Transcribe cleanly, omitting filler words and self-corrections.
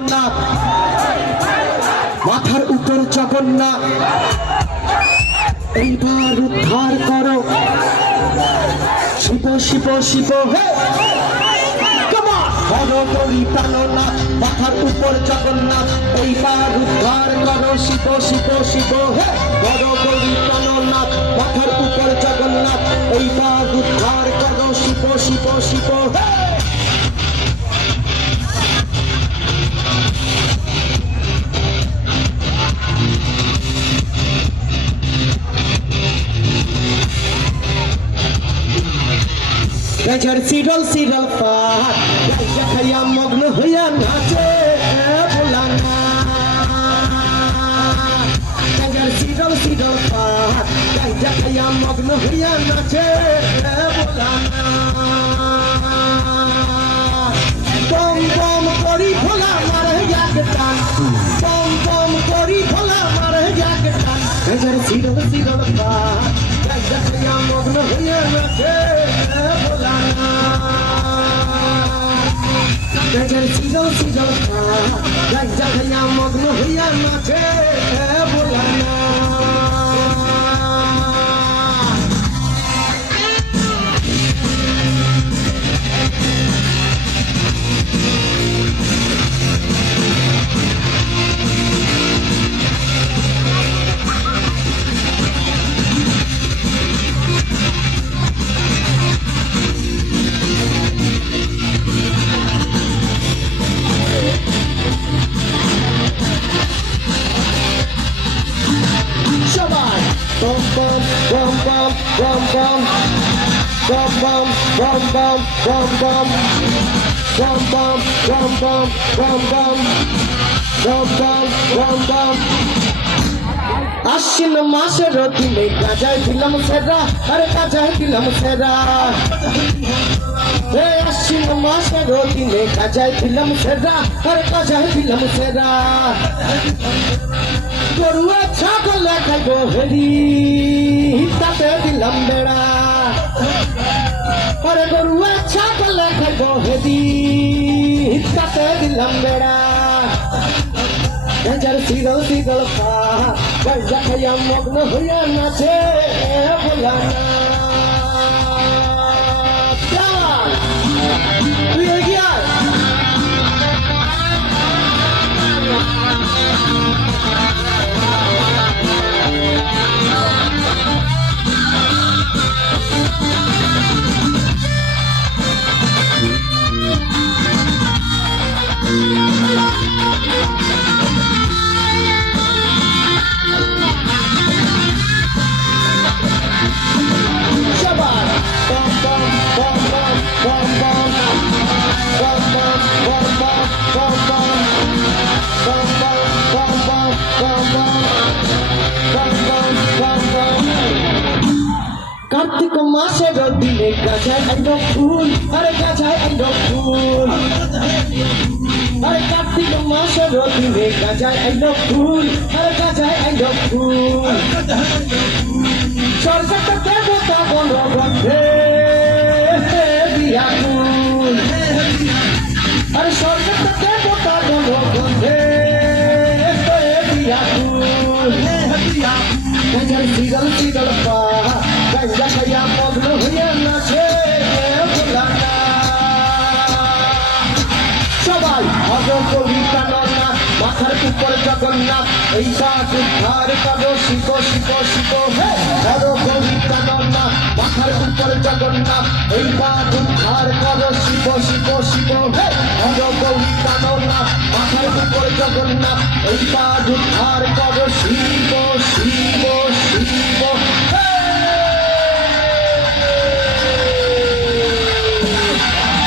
জগন্নাথ মাথার উপর জগন্নাথ এইবার উদ্ধার করো শিব শিব শিব হে হরহরি প্রাণনাথ মাথার উপর জগন্নাথ এইবার উদ্ধার করো শিব শিব শিব হে হরহরি প্রাণনাথ মাথার উপর জগন্নাথ এইবার উদ্ধার করো শিব শিব শিব হে গজর সিরল সিরল পাহাড় গাইজা খাইয়া মগ্ন হইয়া নাচে ভোলানা গজর সিরল সিরল পাহাড় গাইজা খাইয়া মগ্ন হইয়া নাচে ভোলানা বম বম করি ভোলা মারে এক টান বম বম করি ভোলা মারে এক টান গজর সিরল সিরল পাহাড় গাইজা খাইয়া মগ্ন হইয়া নাচে গজর সিজল সিজল গাইজা খাইয়া মগ্ন হইয়া নাচে ভোলানা bum bum bum bum bum bum bum bum bum bum bum bum bum bum bum bum bum bum bum আশ্বিন মাসের দিনে গাজায় দিলাম সেরা আরে গাজায় দিলাম সেরা আশ্বিন মাসের দিনে গাজায় দিলাম সেরা আরে গাজায় দিলাম সেরা গরুয়া ছাগল খাইব হেরি তাতে দিলাম বেড়া আরে গরুয়া ছাগল খাইব হেরি তাতে দিলাম বেড়া গজর সিরল সিরল গাইজা খাইয়া মগ্ন হইয়া নাচে ভোলানা তুই এগিয়ে আয় কার্তিক মাসের দিনে গাছায় আইল ফুল আরে গাছায় আইল ফুল আরে কার্তিক মাসের দিনে গাছায় আইল ফুল আরে গাছায় আইল ফুল সরকারটা দেবতা বল গন্ধে বিয়াকুল আরে সরকারটা দেবতা বল গন্ধে বিয়াকুল গজর সিরল সিরল গাইজা খাইয়া মগ্ন হইয়া নাচে ভোলানা সবাই হরহরি প্রাণনাথ মাথার উপর জগন্নাথ এইবার উদ্ধার করো শিব শিব শিব হে হরহরি প্রাণনাথ মাথার উপর জগন্নাথ এইবার উদ্ধার করো শিব শিব শিব হে হরহরি প্রাণনাথ মাথার উপর জগন্নাথ এইবার উদ্ধার করো শিব